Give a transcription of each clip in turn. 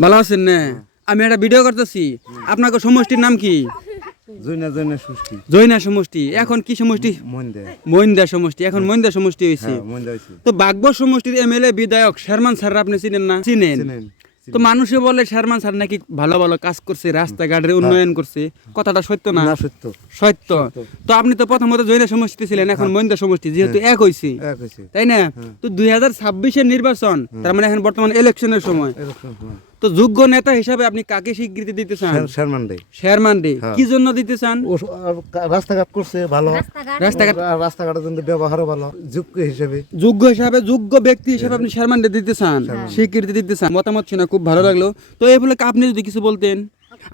ভালো আছেন না? আমি একটা ভিডিও করতেছি, আপনাকে সমষ্টির নাম কি? জৈনা সমষ্টি। এখন কি সমষ্টি? মইন্দা সমষ্টি। এখন মইন্দা সমষ্টি হয়েছে। তো বাগবর সমষ্টির এমএলএ বিধায়ক শেরমান স্যার আপনি চিনেন না? চিনেন। তো মানুষে বলে শেরমান স্যার নাকি ভালো ভালো কাজ করছে, রাস্তাঘাটের উন্নয়ন করছে, কথাটা সত্য না? সত্য। সত্য। তো আপনি তো প্রথমত জৈনা সমষ্টি ছিলেন, এখন মইন্দা সমষ্টি, যেহেতু এক হইছে, তাই না? তো 2026-এর নির্বাচন, তার মানে এখন বর্তমান ইলেকশনের সময়, তো যোগ্য নেতা হিসাবে আপনি কাকে স্বীকৃতি দিতে চান? শেরমান্ডে। কি জন্য দিতে চান? রাস্তাঘাট করছে ভালো, রাস্তাঘাটের জন্য ব্যবহারও ভালো, যোগ্য হিসাবে, যোগ্য ব্যক্তি হিসাবে আপনি শেরমান্ডে দিতে চান, স্বীকৃতি দিতে চান। মতামত শুনে খুব ভালো লাগলো। তো এই বলে আপনি যদি কিছু বলতেন,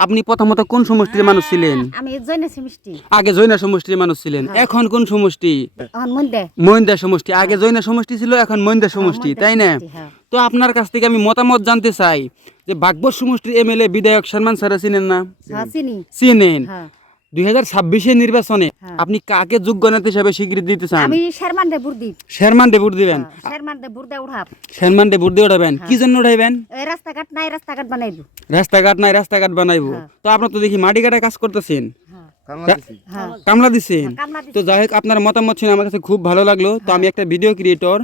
আপনি প্রথমত কোন সমষ্টির মানুষ ছিলেন? আমি জৈনা সমষ্টি। আগে জৈনা সমষ্টির মানুষ ছিলেন, এখন কোন সমষ্টি? মইন্দা সমষ্টি। আগে জৈনা সমষ্টি ছিল, এখন মইন্দা সমষ্টি, তাই না? তো আপনার কাছ থেকে আমি মতামত জানতে চাই যে বাগবর সমষ্টির এমএলএ বিধায়ক শেরমান স্যার চিনেন না? চিনেন। 2026-এর নির্বাচনে আপনি কাকে যোগ্য নেতা হিসেবে স্বীকৃতি দিতে চান? আমি শেরমান্ডে ভোট দিই। শেরমান্ডে ভোট দিবেন? শেরমান্ডে ভোট দিয়ে উঠাব। শেরমান্ডে ভোট দিয়ে উঠাবেন? কি জন্য উঠাইবেন? এই রাস্তাঘাট নাই, রাস্তাঘাট বানাইবো। রাস্তাঘাট নাই, রাস্তাঘাট বানাইবো। তো আপনার তো দেখি মাটি কাটা কাজ করতেছেন, কামলা দিচ্ছেন। তো যাই হোক, আপনার মতামত শুনে আমার কাছে খুব ভালো লাগলো। তো আমি একটা ভিডিও ক্রিয়েটর,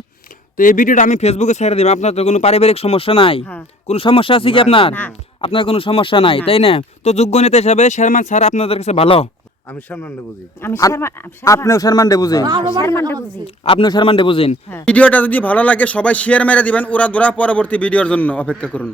তো এই ভিডিওটা আমি ফেসবুকে ছেড়ে দিব। আপনার তো কোনো পারিবারিক সমস্যা নাই? কোনো সমস্যা আছে কি আপনার? আপনার কোনো সমস্যা নাই, তাই না? তো যোগ্য নেতা হিসাবে শেরমান স্যার আপনাদের কাছে ভালো। আমি শেরমান্ডে বুঝি। আপনিও শেরমান্ডে বুঝেন? আপনিও শেরমান্ডে বুঝেন। ভিডিওটা যদি ভালো লাগে সবাই শেয়ার মেরে দিবেন। ওরা পরবর্তী ভিডিওর জন্য অপেক্ষা করুন।